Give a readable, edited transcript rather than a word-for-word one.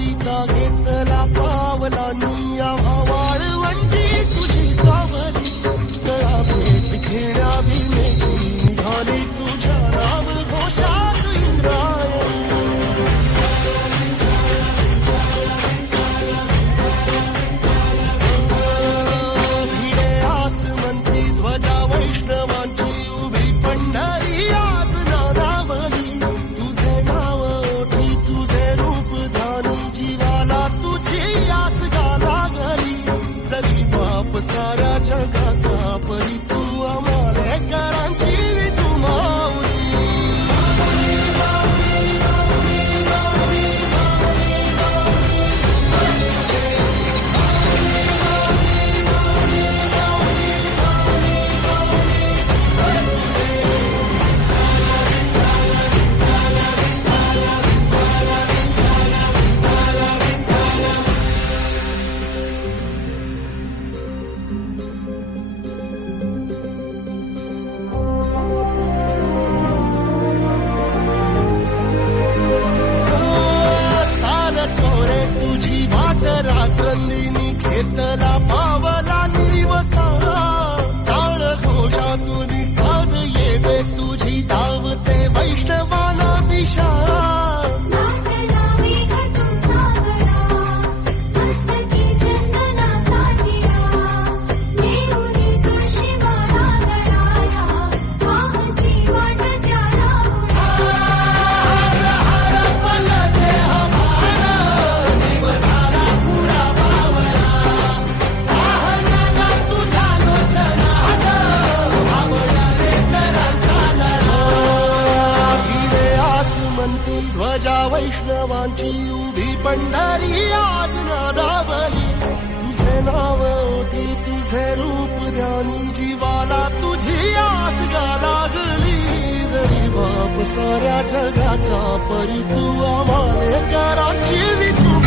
वारीचा घेतला पावला निया वाळवंटी तुझी सावली तळा भेट घेण्या भीमेची निघाली तुझ्या नाव घोषात इंद्रायणी भिडे आसमंती ध्वजा वैष्णवांची उभी पंढरी आज नादावली तुझे नाव ओठी तुझे रूप ध्यानी जीवाला तुझी आस गा लागली जरी बाप साऱ्या जगाचा परी तू आमालेकरांची विठू माऊली तुझी वाट रात्रंदिनी घेतला पावला निवसा टाळ घोषातून साध येते तुझी धावते वैष्णवाना दिशा ध्वजा वैष्णवांची उभी पंढरी आज नादावली तुझे नाव ओठी तुझे रूप ध्यानी जीवाला तुझी आस गा लागली जरी बाप साऱ्या जगाचा परी तू आमालेकरांची विठू